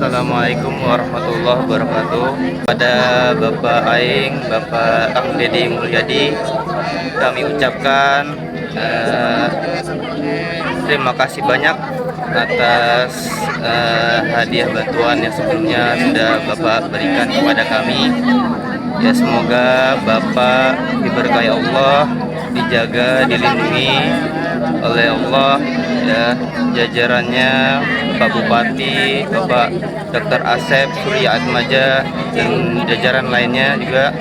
Assalamualaikum warahmatullahi wabarakatuh. Pada Bapak Aing, Bapak Kang Deddy Mulyadi, kami ucapkan terima kasih banyak atas hadiah bantuan yang sebelumnya sudah Bapak berikan kepada kami. Ya, semoga Bapak diberkahi Allah, dijaga, dilindungi oleh Allah, ya, jajarannya, Pak Bupati, Bapak Dr. Asep Surya Atmaja, dan jajaran lainnya juga.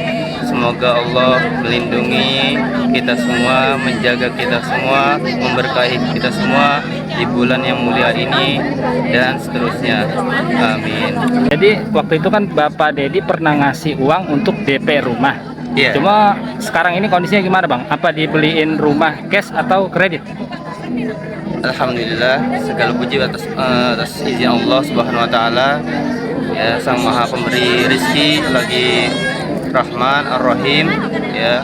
Semoga Allah melindungi kita semua, menjaga kita semua, memberkahi kita semua di bulan yang mulia ini dan seterusnya. Amin. Jadi waktu itu kan Bapak Deddy pernah ngasih uang untuk DP rumah. Iya. Cuma sekarang ini kondisinya gimana, Bang? Apa dibeliin rumah cash atau kredit? Alhamdulillah, segala puji atas izin Allah Subhanahu wa taala, ya, Sang Maha Pemberi rezeki lagi Rahman Ar-Rahim, ya.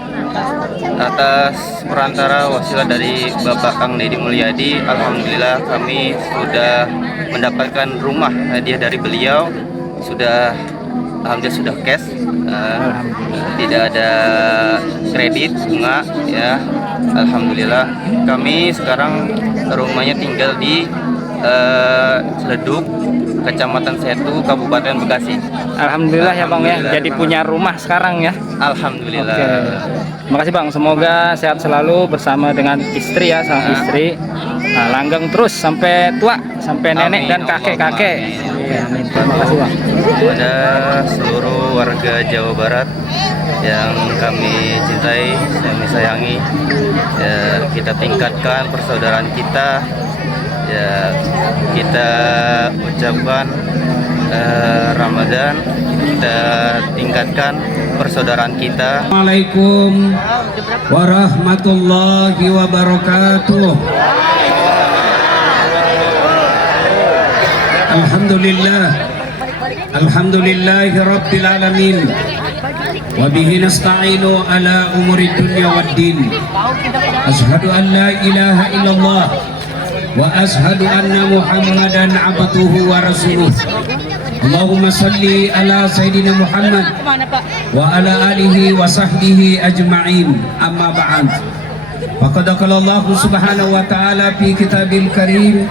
Atas perantara wasilah dari Bapak Kang Deddy Mulyadi, alhamdulillah kami sudah mendapatkan rumah hadiah dari beliau. Alhamdulillah sudah cash, tidak ada kredit bunga, ya. Alhamdulillah kami sekarang rumahnya tinggal di Ciledug, Kecamatan Setu, Kabupaten Bekasi. Alhamdulillah ya Bang ya, jadi punya rumah sekarang ya. Alhamdulillah. Oke. Terima kasih Bang, semoga sehat selalu bersama dengan istri ya, sang istri. Nah, langgeng terus sampai tua, sampai nenek dan kakek-kakek. Amin. Terima kasih Bang. Kepada seluruh warga Jawa Barat yang kami cintai, kami sayangi, ya, kita tingkatkan persaudaraan kita, ya, kita ucapkan Ramadan, kita tingkatkan persaudaraan kita. Assalamualaikum warahmatullahi wabarakatuh. Alhamdulillahi rabbil alamin, wa bihi nasta'inu ala umuri dunya waddin. Ashhadu an la ilaha illallah wa ashhadu anna Muhammadan abduhu wa rasuluh. Allahumma salli ala Sayyidina Muhammad wa ala alihi wa sahbihi ajma'in, amma ba'd. Faqad qala Allah subhanahu wa ta'ala fi kitabil karim,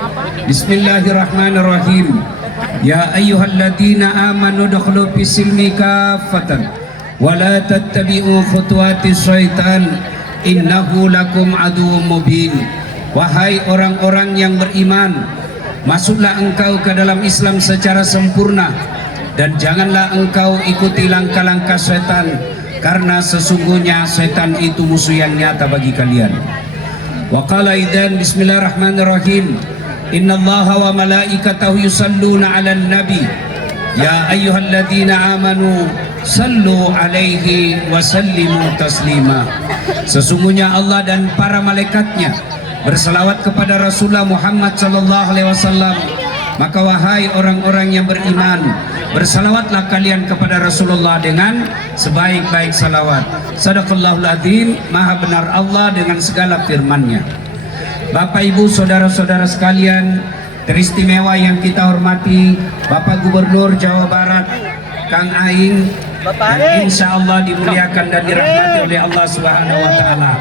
bismillahirrahmanirrahim, ya ayyuhalladzina amanu dukhulu fis silmi kaffatan wa la tattabi'u khutuwatis syaitan innahu lakum aduwwum mubin. Wahai orang-orang yang beriman, masuklah engkau ke dalam Islam secara sempurna dan janganlah engkau ikuti langkah-langkah setan, karena sesungguhnya setan itu musuh yang nyata bagi kalian. Wa qala idzan bismillahirrahmanirrahim, innallaha wa malaikatahu yusalluna 'alan nabi ya ayyuhalladzina amanu sallu alaihi wa sallimu taslima. Sesungguhnya Allah dan para malaikatnya berselawat kepada Rasulullah Muhammad sallallahu alaihi wasallam. Maka wahai orang-orang yang beriman, bersalawatlah kalian kepada Rasulullah dengan sebaik-baik salawat. Sadaqallahul adzim, maha benar Allah dengan segala firman-Nya. Bapak Ibu saudara-saudara sekalian teristimewa yang kita hormati, Bapak Gubernur Jawa Barat Kang Aing, insya Allah dimuliakan dan dirahmati oleh Allah Subhanahu wa taala.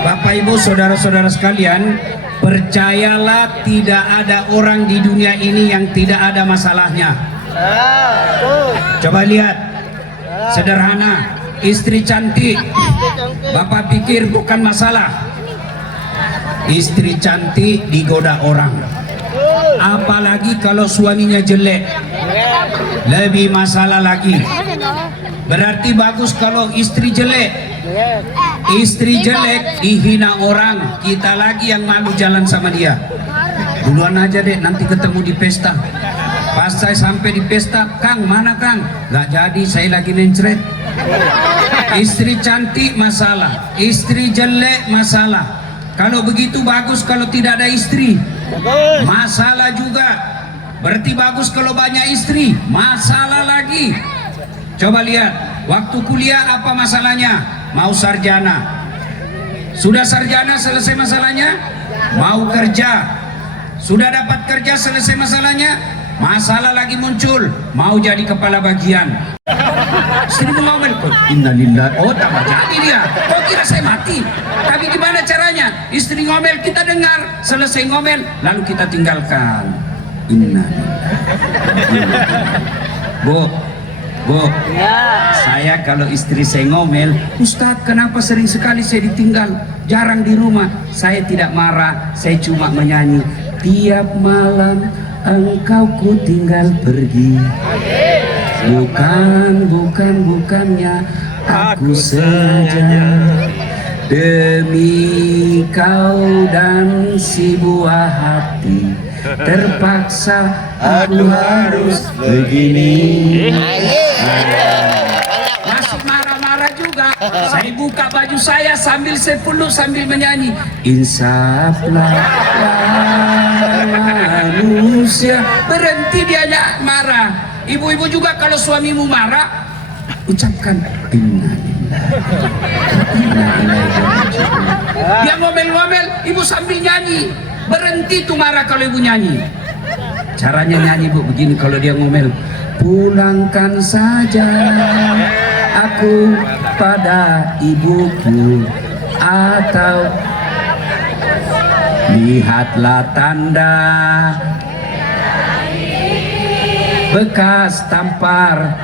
Bapak Ibu saudara-saudara sekalian, percayalah tidak ada orang di dunia ini yang tidak ada masalahnya. Coba lihat, sederhana, istri cantik, Bapak pikir bukan masalah. Istri cantik digoda orang, apalagi kalau suaminya jelek, lebih masalah lagi. Berarti bagus kalau istri jelek. Istri jelek dihina orang, kita lagi yang malu jalan sama dia. Duluan aja deh, nanti ketemu di pesta. Pas saya sampai di pesta, Kang mana Kang? Gak jadi, saya lagi mencret. Istri cantik masalah, istri jelek masalah. Kalau begitu bagus kalau tidak ada istri, masalah juga. Berarti bagus kalau banyak istri, masalah lagi. Coba lihat, waktu kuliah apa masalahnya? Mau sarjana. Sudah sarjana selesai masalahnya? Mau kerja. Sudah dapat kerja selesai masalahnya? masalah lagi muncul, mau jadi kepala bagian. Istrimu ngomel, oh, innalillah, oh tak jadi dia. Kok kira saya mati? Tapi gimana caranya? Istri ngomel, kita dengar, selesai ngomel, lalu kita tinggalkan. Innalillah. Bu, saya kalau istri saya ngomel, Ustadz kenapa sering sekali saya ditinggal, jarang di rumah. Saya tidak marah, saya cuma menyanyi, tiap malam engkau ku tinggal pergi. Bukannya aku saja, demi kau dan si buah hati, terpaksa aku harus begini. Masih marah-marah juga. Saya buka baju saya sambil saya peluk sambil menyanyi, insaflah manusia. Berhenti dia marah. Ibu-ibu juga kalau suamimu marah, ucapkan innalillah. Dia ngomel-ngomel, ibu sambil nyanyi. Berhenti tuh marah kalau ibu nyanyi. Caranya nyanyi bu begini kalau dia ngomel, pulangkan saja aku pada ibuku, atau lihatlah tanda bekas tampar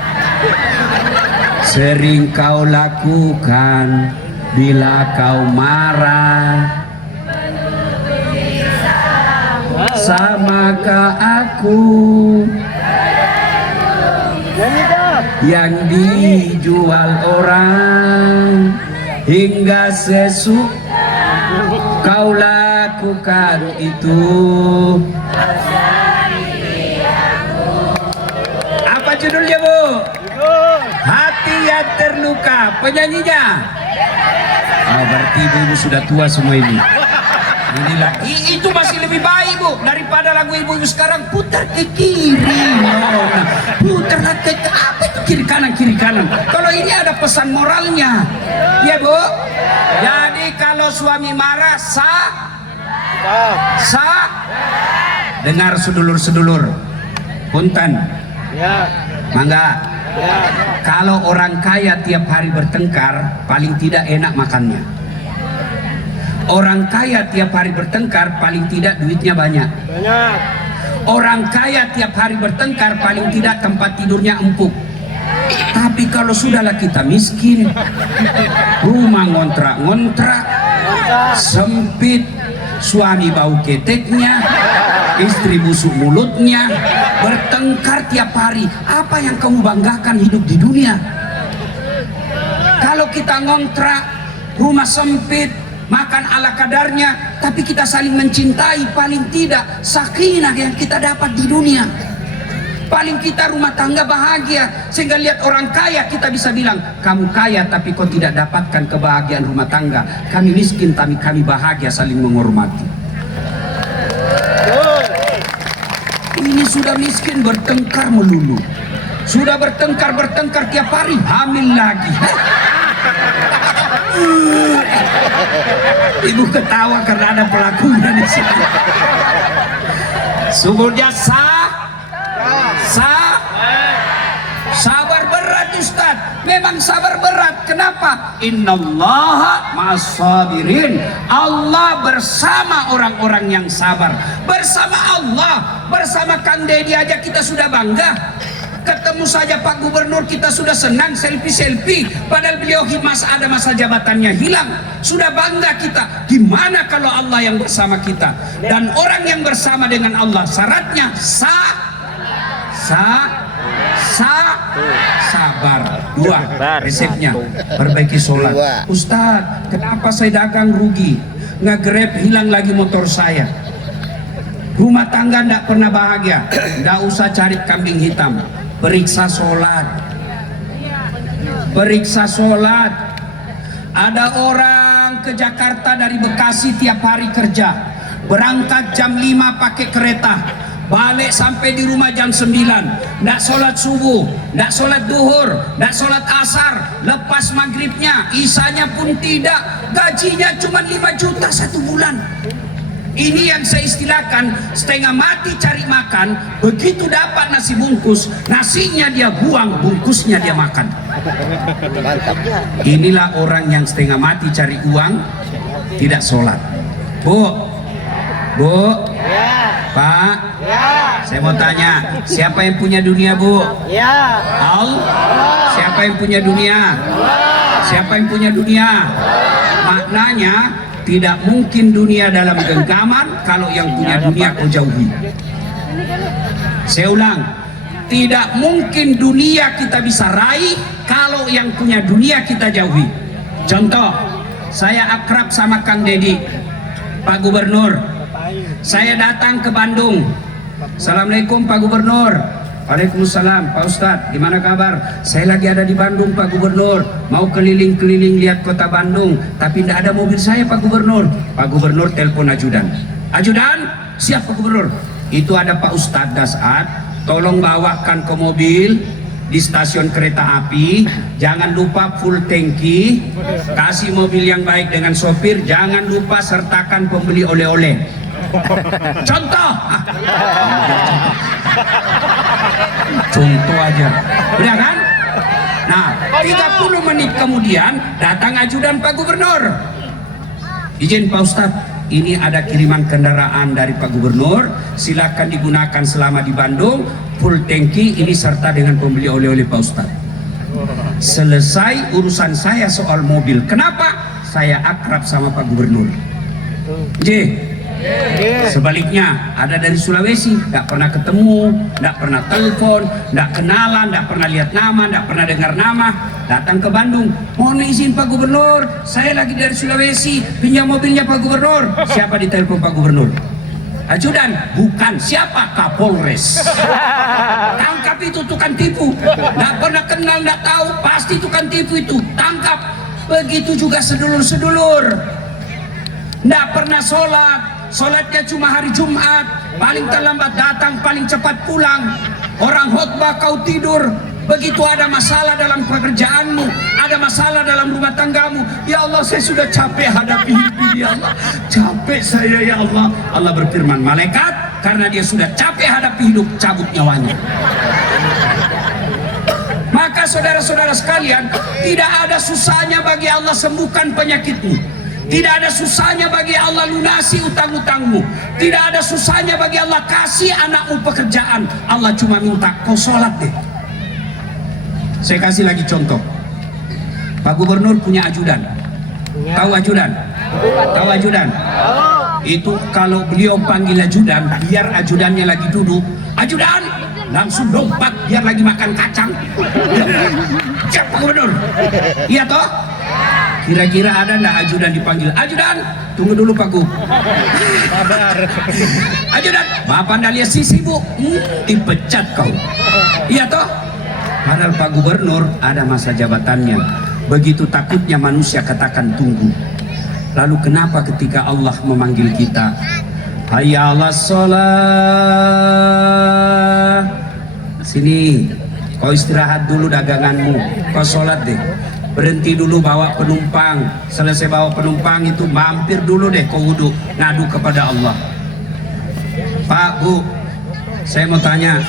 sering kau lakukan bila kau marah. Samakah aku yang dijual orang hingga sesu kau lakukan itu? Apa judulnya bu? Hati yang terluka. Penyanyinya? Oh, berarti ibu sudah tua semua ini. Inilah, itu masih lebih baik bu daripada lagu ibu-ibu sekarang putar ke kiri, putar ke apa itu kiri kanan. Kalau ini ada pesan moralnya, ya bu. Jadi kalau suami marah dengar sedulur-sedulur, punten, mangga. Kalau orang kaya tiap hari bertengkar, paling tidak enak makannya. Orang kaya tiap hari bertengkar, paling tidak duitnya banyak. Orang kaya tiap hari bertengkar, paling tidak tempat tidurnya empuk. Tapi kalau sudahlah kita miskin, rumah ngontrak-ngontrak, sempit, suami bau keteknya, istri busuk mulutnya, bertengkar tiap hari. Apa yang kamu banggakan hidup di dunia? Kalau kita ngontrak, rumah sempit, makan ala kadarnya, tapi kita saling mencintai, paling tidak sakinah yang kita dapat di dunia. Paling kita rumah tangga bahagia, sehingga lihat orang kaya kita bisa bilang, kamu kaya tapi kau tidak dapatkan kebahagiaan rumah tangga. Kami miskin tapi kami bahagia, saling menghormati. Ini sudah miskin bertengkar melulu, sudah bertengkar tiap hari, hamil lagi. Ibu ketawa karena ada pelakunya di sini. Sumbernya sabar berat Ustaz. Memang sabar berat. Kenapa? Innallaha ma'as-sabirin. Allah bersama orang-orang yang sabar. Bersama Allah, bersama Kang Deddy aja kita sudah bangga. Ketemu saja Pak Gubernur kita sudah senang, selfie. Padahal beliau ada masa jabatannya hilang. Sudah bangga kita. Gimana kalau Allah yang bersama kita? Dan orang yang bersama dengan Allah syaratnya sabar. 2 resepnya, perbaiki sholat. Ustaz, kenapa saya dagang rugi? Nge-grab hilang lagi motor saya. Rumah tangga tidak pernah bahagia. Tidak usah cari kambing hitam. Periksa sholat. Ada orang ke Jakarta dari Bekasi tiap hari kerja, berangkat jam 5 pakai kereta, balik sampai di rumah jam 9, nggak sholat subuh, nggak sholat duhur, nggak sholat asar, lepas maghribnya, isanya pun tidak, gajinya cuma 5 juta 1 bulan. Ini yang saya istilahkan setengah mati cari makan, begitu dapat nasi bungkus, nasinya dia buang, bungkusnya dia makan. Inilah orang yang setengah mati cari uang, tidak sholat. Bu, Pak, saya mau tanya, siapa yang punya dunia, Bu? Allah. Siapa yang punya dunia? Siapa yang punya dunia? Maknanya tidak mungkin dunia dalam genggaman kalau yang punya dunia kau jauhi. Saya ulang, tidak mungkin dunia kita bisa raih kalau yang punya dunia kita jauhi. Contoh, saya akrab sama Kang Dedi, Pak Gubernur. Saya datang ke Bandung. Assalamualaikum Pak Gubernur. Waalaikumsalam Pak Ustadz, gimana kabar? Saya lagi ada di Bandung Pak Gubernur, mau keliling-keliling lihat kota Bandung, tapi tidak ada mobil saya Pak Gubernur. Pak Gubernur telepon ajudan. Ajudan, siap Pak Gubernur. Itu ada Pak Ustadz Dasat, tolong bawakan ke mobil di stasiun kereta api, jangan lupa full tangki, kasih mobil yang baik dengan sopir, jangan lupa sertakan pembeli oleh-oleh. Contoh. Contoh aja, udah kan? Nah, 30 menit kemudian datang ajudan Pak Gubernur. Izin Pak Ustadz, ini ada kiriman kendaraan dari Pak Gubernur, silakan digunakan selama di Bandung, full tangki ini serta dengan pembeli oleh-oleh Pak Ustadz. Selesai urusan saya soal mobil. Kenapa? Saya akrab sama Pak Gubernur. Sebaliknya ada dari Sulawesi, nggak pernah ketemu, nggak pernah telepon, nggak kenalan, nggak pernah lihat nama, nggak pernah dengar nama, datang ke Bandung, mohon izin Pak Gubernur, saya lagi dari Sulawesi, pinjam mobilnya Pak Gubernur. Siapa ditelepon Pak Gubernur? Ajudan, bukan. Siapa? Kapolres. Tangkap itu tukang tipu, nggak pernah kenal, nggak tahu, pasti tukang tipu itu, tangkap. Begitu juga sedulur-sedulur, nggak pernah sholat, sholatnya cuma hari Jumat, paling terlambat datang, paling cepat pulang. Orang khotbah kau tidur. Begitu ada masalah dalam pekerjaanmu, ada masalah dalam rumah tanggamu, ya Allah saya sudah capek hadapi hidup ini, ya Allah capek saya ya Allah. Allah berfirman, malaikat karena dia sudah capek hadapi hidup, cabut nyawanya. Maka saudara-saudara sekalian, tidak ada susahnya bagi Allah sembuhkan penyakitmu. Tidak ada susahnya bagi Allah lunasi utang-utangmu. Tidak ada susahnya bagi Allah kasih anakmu pekerjaan. Allah cuma minta kau sholat deh. Saya kasih lagi contoh. Pak Gubernur punya ajudan. Tahu ajudan? Tahu ajudan? Itu kalau beliau panggil ajudan, biar ajudannya lagi duduk, ajudan langsung lompat biar lagi makan kacang. Siap Pak Gubernur. Iya toh? Kira-kira ada nggak ajudan dipanggil? Ajudan, tunggu dulu Pak Gub. Ajudan, Bapak anda lihat si sibuk, dipecat kau. Iya toh? Padahal Pak Gubernur ada masa jabatannya. Begitu takutnya manusia katakan tunggu. Lalu kenapa ketika Allah memanggil kita, hayya 'alas shalah, sini, kau istirahat dulu daganganmu, kau sholat deh. Berhenti dulu bawa penumpang, selesai bawa penumpang itu mampir dulu deh kau wudhu, ngadu kepada Allah. Pak, Bu, saya mau tanya,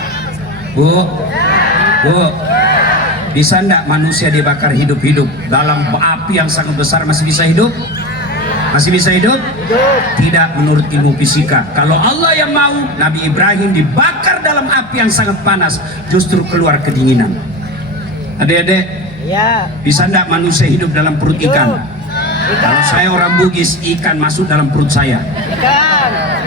Bu, bisa enggak manusia dibakar hidup-hidup dalam api yang sangat besar masih bisa hidup? Masih bisa hidup? Tidak menurut ilmu fisika. Kalau Allah yang mau, Nabi Ibrahim dibakar dalam api yang sangat panas, justru keluar kedinginan. Adik-adik, bisa enggak manusia hidup dalam perut ikan? Kalau saya orang Bugis, ikan masuk dalam perut saya.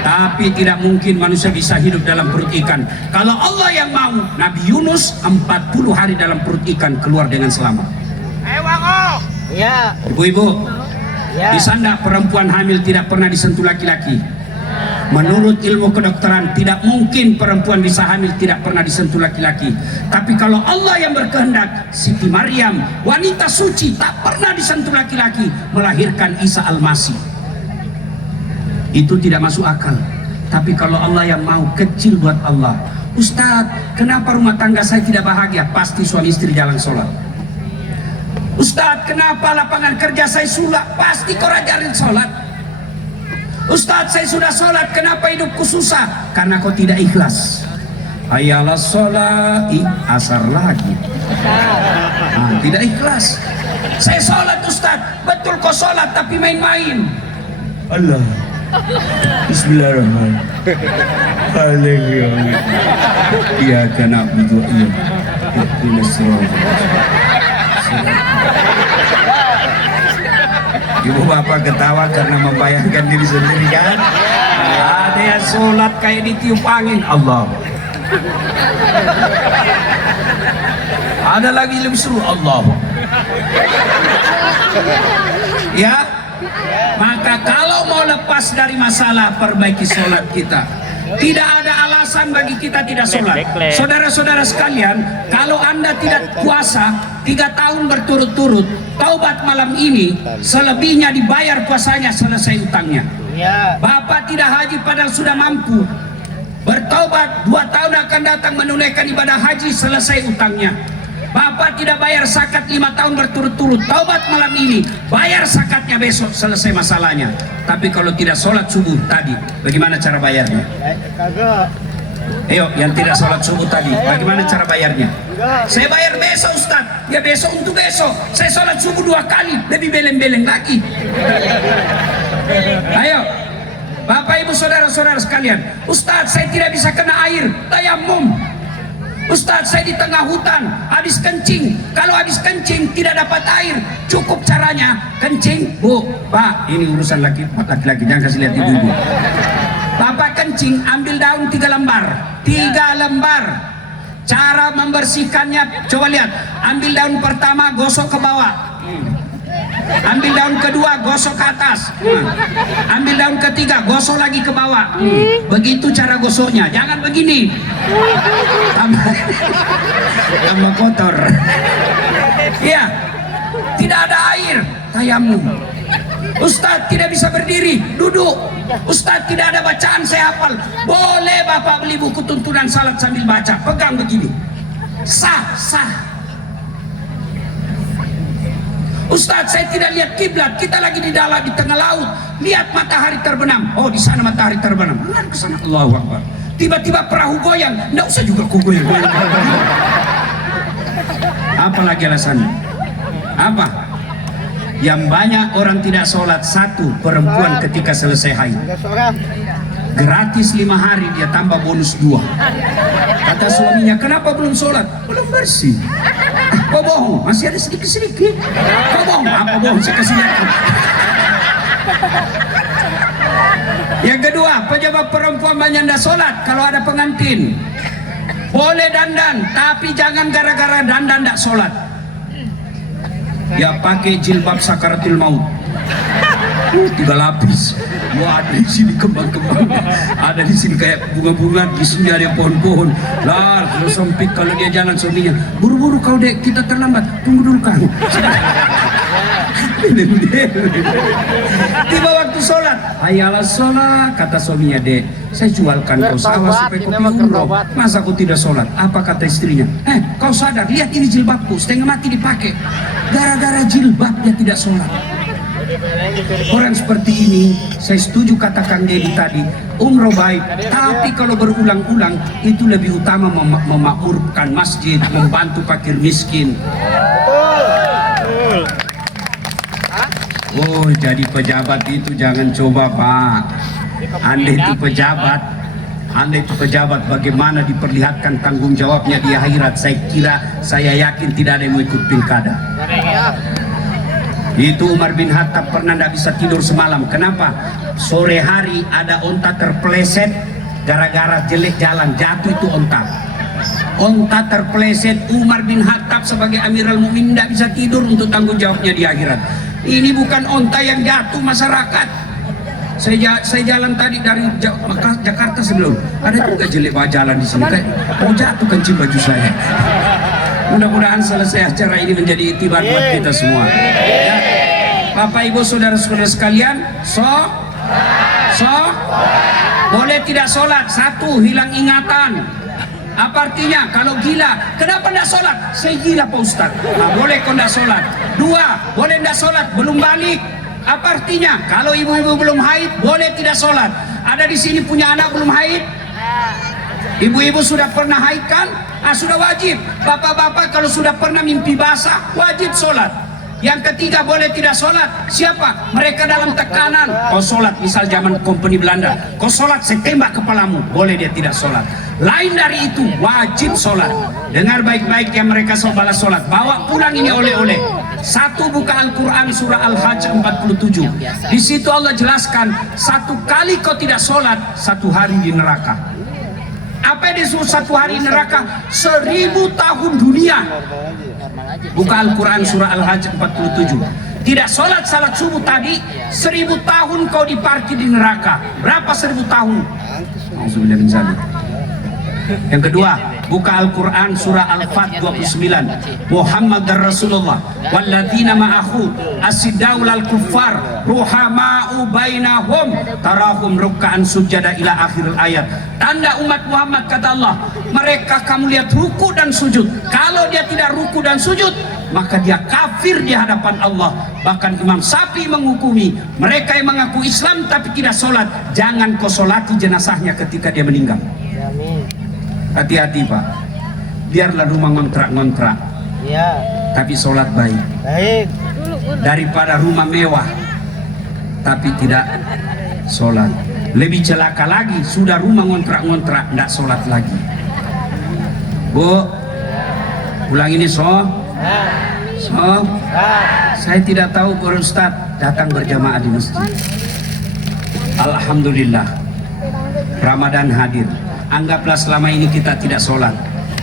Tapi tidak mungkin manusia bisa hidup dalam perut ikan. Kalau Allah yang mau, Nabi Yunus 40 hari dalam perut ikan keluar dengan selamat. Ibu-ibu, bisa enggak perempuan hamil tidak pernah disentuh laki-laki? Menurut ilmu kedokteran tidak mungkin perempuan bisa hamil tidak pernah disentuh laki-laki. Tapi kalau Allah yang berkehendak, Siti Maryam, wanita suci, tak pernah disentuh laki-laki, melahirkan Isa Al-Masih. Itu tidak masuk akal. Tapi kalau Allah yang mau, kecil buat Allah. Ustadz, kenapa rumah tangga saya tidak bahagia? Pasti suami istri jalan sholat. Ustadz, kenapa lapangan kerja saya sulak? Pasti kau ajarin sholat. Ustadz, saya sudah sholat, kenapa hidupku susah? Karena kau tidak ikhlas. Ayalah sholat, asar lagi. Tidak ikhlas. Saya sholat Ustadz, betul kau sholat tapi main-main. Allah. Bismillahirrahmanirrahim. Iya karena itu iya. Ibu bapak ketawa karena membayangkan diri sendiri kan. Ada yang sholat kayak ditiup angin. Allah. Ada lagi lebih seru. Allah. Ya. Maka kalau mau lepas dari masalah, perbaiki sholat kita. Tidak ada alasan bagi kita tidak sholat. Saudara-saudara sekalian, kalau Anda tidak puasa 3 tahun berturut-turut, taubat malam ini, selebihnya dibayar puasanya, selesai utangnya. Bapak tidak haji padahal sudah mampu, bertaubat 2 tahun akan datang menunaikan ibadah haji, selesai utangnya. Bapak tidak bayar zakat 5 tahun berturut-turut, taubat malam ini, bayar zakatnya besok, selesai masalahnya. Tapi kalau tidak sholat subuh tadi, bagaimana cara bayarnya? Ayo, yang tidak sholat subuh tadi, bagaimana cara bayarnya? Saya bayar besok Ustaz, ya besok untuk besok. Saya sholat subuh 2 kali, lebih beleng-beleng lagi. Ayo, Bapak Ibu Saudara-saudara sekalian, Ustaz saya tidak bisa kena air, tayamum. Ustaz saya di tengah hutan, habis kencing. Kalau habis kencing tidak dapat air, cukup caranya kencing. Bu, Pak, ini urusan laki-laki, jangan kasih lihat ibu-ibu. Bapak kencing, ambil daun 3 lembar. 3 lembar. Cara membersihkannya, coba lihat. Ambil daun pertama, gosok ke bawah. Ambil daun kedua, gosok ke atas. Ambil daun ketiga, gosok lagi ke bawah. Begitu cara gosoknya, jangan begini. Tambah kotor. Iya, tidak ada air, tayamum. Ustadz tidak bisa berdiri, duduk. Ustadz tidak ada bacaan saya hafal. Boleh Bapak beli buku tuntunan salat sambil baca, pegang begini. Sah, sah. Ustadz saya tidak lihat kiblat, kita lagi di dalam di tengah laut, lihat matahari terbenam. Oh di sana matahari terbenam, benar ke sana. Allahu Akbar. Tiba-tiba perahu goyang, nggak usah juga ku goyang. Apa lagi alasannya? Apa? Yang banyak orang tidak sholat, 1, perempuan ketika selesai haid. Gratis 5 hari, dia tambah bonus 2. Kata suaminya, kenapa belum sholat? Belum bersih. Kau bohong, masih ada sedikit-sedikit. Kau bohong, apa bohong? Saya kasih lihat. Yang kedua, pejabat perempuan banyak tidak sholat kalau ada pengantin. Boleh dandan, tapi jangan gara-gara dandan tidak sholat. Ya pakai jilbab sakaratul maut. 3 lapis. Wah, ada di sini kembang-kembang, ada di sini kayak bunga-bunga, di sini ada pohon-pohon. Lah, kalau sempit kalau dia jalan suaminya, buru-buru kau dek, kita terlambat, tunggu dulu kang. Tiba waktu sholat, hayalah sholat, kata suaminya, dek, saya jualkan kau sawah supaya kau pergi umroh. Masa kau tidak sholat? Apa kata istrinya? Kau sadar, lihat ini jilbabku, setengah mati dipakai. Gara-gara jilbab dia tidak sholat. Orang seperti ini, saya setuju kata Kang Dedi tadi, umroh baik, tapi kalau berulang-ulang itu lebih utama memakmurkan masjid, membantu fakir miskin. Oh, jadi pejabat itu jangan coba Pak. Anda itu pejabat, bagaimana diperlihatkan tanggung jawabnya di akhirat. Saya yakin tidak ada yang mau ikut pilkada. Itu Umar bin Khattab pernah tidak bisa tidur semalam. Kenapa? Sore hari ada onta terpleset gara-gara jelek jalan, jatuh itu onta. Onta terpleset, Umar bin Khattab sebagai Amirul Mukminin tidak bisa tidur untuk tanggung jawabnya di akhirat. Ini bukan onta yang jatuh masyarakat. Saya jalan tadi dari Jakarta sebelum, ada juga jelek jalan di sini, kayak mau jatuh kencing baju saya. Mudah-mudahan selesai acara ini menjadi iktibar buat kita semua. Ya. Bapak Ibu Saudara-saudara sekalian, boleh tidak sholat. 1, hilang ingatan. Apa artinya? Kalau gila, kenapa tidak sholat? Saya gila Pak Ustadz. Nah, boleh kau tidak sholat. 2, boleh tidak sholat, belum balik. Apa artinya? Kalau ibu-ibu belum haid boleh tidak sholat. Ada di sini punya anak belum haid? Ibu-ibu sudah pernah haid kan? Sudah wajib. Bapak-bapak kalau sudah pernah mimpi basah wajib sholat. Yang ketiga boleh tidak sholat. Siapa? Mereka dalam tekanan. Kau sholat, misal zaman kompeni Belanda. Kau sholat, saya tembak kepalamu. Boleh dia tidak sholat. Lain dari itu, wajib sholat. Dengar baik-baik yang mereka balas sholat. Bawa pulang ini oleh-oleh. Satu, buka Al-Quran surah Al-Hajj 47. Di situ Allah jelaskan, satu kali kau tidak sholat, satu hari di neraka. Apa yang disebut satu hari neraka? 1000 tahun dunia. Buka Al-Quran surah Al-Hajj 47. Tidak sholat salat subuh tadi, 1000 tahun kau diparkir di neraka. Berapa 1000 tahun? Alhamdulillah min zalik. Yang kedua, buka Al-Quran surah Al-Fat 29. Muhammadar Rasulullah walladzina ma'ahu asiddaul al-kuffar ruhama'u bainahum tarahum ruk'an sujada ila akhir ayat. Tanda umat Muhammad kata Allah, mereka kamu lihat ruku dan sujud. Kalau dia tidak ruku dan sujud, maka dia kafir di hadapan Allah. Bahkan Imam Syafi'i menghukumi mereka yang mengaku Islam tapi tidak sholat, jangan kau sholati jenazahnya ketika dia meninggal. Hati-hati Pak, biarlah rumah ngontrak-ngontrak, ya, tapi sholat baik. Daripada rumah mewah tapi tidak sholat. Lebih celaka lagi, sudah rumah ngontrak-ngontrak tidak sholat lagi. Bu, pulang ini saya tidak tahu Pak Ustadz datang berjamaah di masjid. Alhamdulillah, Ramadan hadir. Anggaplah selama ini kita tidak sholat.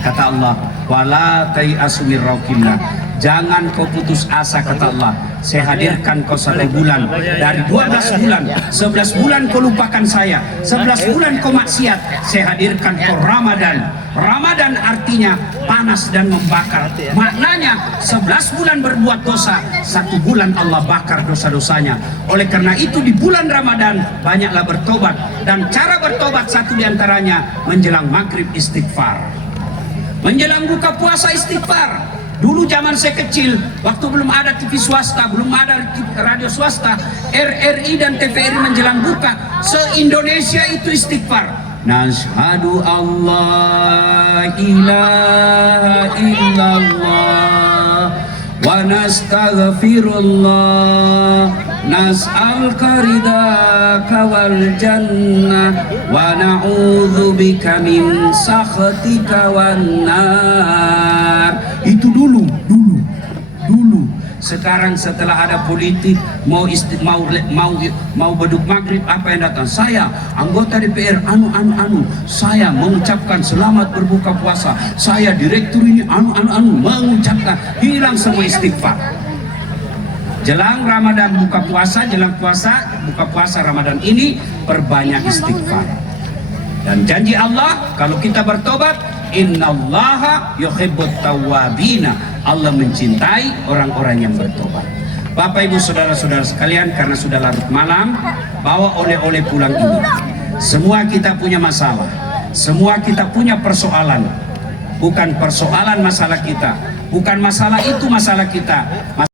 Kata Allah, wala tai'asu mir rauqillah. Jangan kau putus asa, kata Allah. Saya hadirkan kau 1 bulan. Dari 12 bulan, 11 bulan kau lupakan saya, 11 bulan kau maksiat. Saya hadirkan kau Ramadan. Ramadan artinya panas dan membakar. Maknanya 11 bulan berbuat dosa, 1 bulan Allah bakar dosa-dosanya. Oleh karena itu di bulan Ramadan banyaklah bertobat. Dan cara bertobat satu diantaranya menjelang maghrib istighfar, menjelang buka puasa istighfar. Dulu zaman saya kecil, waktu belum ada TV swasta, belum ada radio swasta, RRI dan TVRI menjelang buka, se-Indonesia itu istighfar. Nashhadu Allah ilaha illallah wa nastaghfirullah nas'aluka ridaka wal jannah wa na'udzubika min sakhatika wan nar. Itu dulu. Sekarang setelah ada politik, mau beduk maghrib, apa yang datang? Saya anggota DPR anu, saya mengucapkan selamat berbuka puasa, saya direktur ini anu, mengucapkan, hilang semua istighfar. Jelang Ramadan buka puasa, buka puasa Ramadan ini perbanyak istighfar. Dan janji Allah kalau kita bertobat, innallaha yuhibbut tawwabina. Allah mencintai orang-orang yang bertobat. Bapak Ibu saudara-saudara sekalian, karena sudah larut malam, bawa oleh-oleh pulang ini. Semua kita punya masalah, semua kita punya persoalan. Bukan persoalan masalah kita, bukan masalah itu masalah kita.